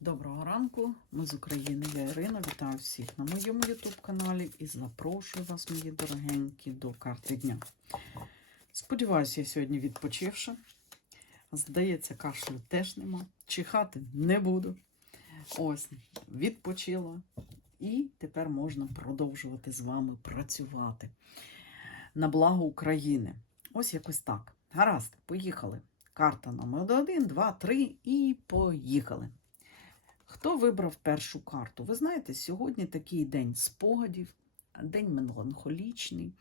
Доброго ранку, ми з України. Я Ірина. Вітаю всіх на моєму YouTube каналі і запрошую вас, мої дорогенькі, до карти дня. Сподіваюся, я сьогодні відпочивши. Здається, кашлю теж нема. Чихати не буду. Ось, відпочила. І тепер можна продовжувати з вами працювати на благо України. Ось якось так. Гаразд, поїхали. Карта номер 1, 2, 3 і поїхали. Хто вибрав першу карту? Ви знаєте, сьогодні такий день спогадів, день меланхолічний.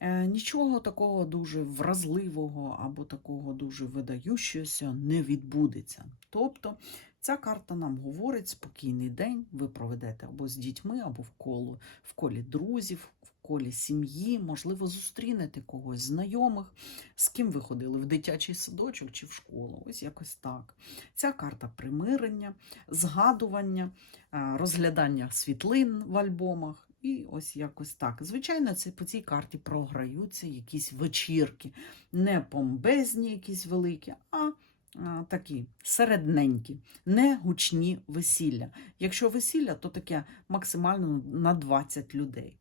Е, Нічого такого дуже вразливого або такого дуже видаючогося не відбудеться. Тобто ця карта нам говорить спокійний день, ви проведете або з дітьми, або в, коло, в колі друзів, в колі сім'ї, можливо, зустрінете когось знайомих, з ким ви ходили в дитячий садочок чи в школу. Ось якось так. Ця карта примирення, згадування, е, розглядання світлин в альбомах. І ось якось так. Звичайно, це по цій карті програються якісь вечірки, не помбезні, якісь великі, а а, такі середненькі, не гучні весілля. Якщо весілля, то таке максимально на 20 людей.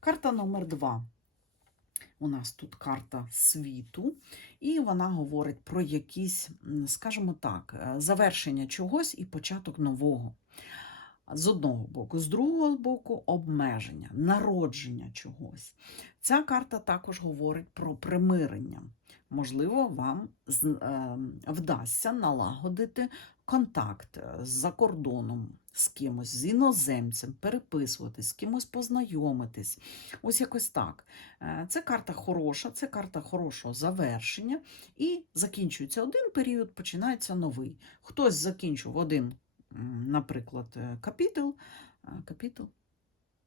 Карта номер 2. У нас тут карта світу, і вона говорить про якісь, скажімо так, е, завершення чогось і початок нового. З одного боку, з другого боку, обмеження, народження чогось. Ця карта також говорить про примирення. Можливо, вам е, вдасться налагодити контакт е, з-за кордоном з кимось, з іноземцем, переписуватись, з кимось познайомитись. Ось якось так. Е, Це карта хороша, це карта хорошого завершення. І закінчується один період, починається новий. Хтось закінчив один, наприклад, капітал, капітел, е,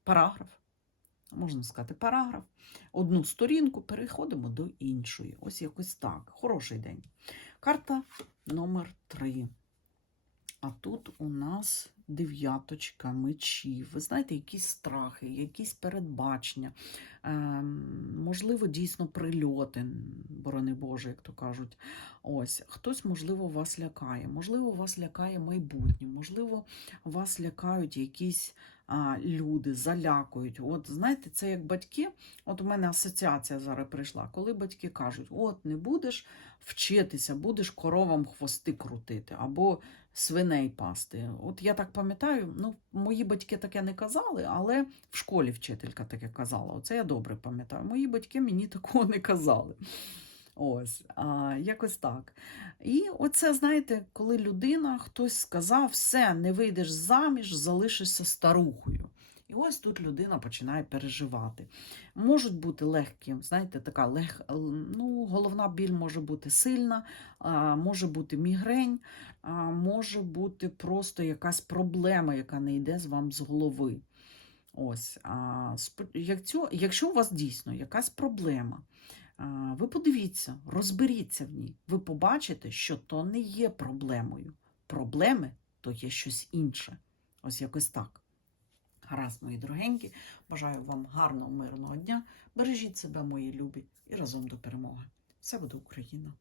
параграф. Можна сказати, параграф, одну сторінку, переходимо до іншої. Ось якось так. Хороший день. Карта номер 3. А тут у нас дев'яточка мечів. Ви знаєте, якісь страхи, якісь передбачення, ем, можливо, дійсно прильоти, борони Боже, як то кажуть. Ось, хтось, можливо, вас лякає, можливо, вас лякає майбутнє, можливо, вас лякають якісь люди, залякують. От знаєте, це як батьки. От у мене асоціація зараз прийшла, коли батьки кажуть: от не будеш вчитися, будеш коровам хвости крутити, або свиней пасти. От я так пам'ятаю, ну, мої батьки таке не казали, але в школі вчителька таке казала. Оце я добре пам'ятаю. Мої батьки мені такого не казали. Ось, а, якось так. І оце, знаєте, коли людина, хтось сказав, все, не вийдеш заміж, залишишся старухою. І ось тут людина починає переживати. Можуть бути легкі, знаєте, така лег... ну, головна біль може бути сильна, а, може бути мігрень, а, може бути просто якась проблема, яка не йде з вам з голови. Ось, а, якщо, у вас дійсно якась проблема, ви подивіться, розберіться в ній. Ви побачите, що то не є проблемою. Проблеми то є щось інше. Ось якось так. Гаразд, мої дорогенькі. Бажаю вам гарного, мирного дня. Бережіть себе, мої любі, і разом до перемоги. Все буде Україна!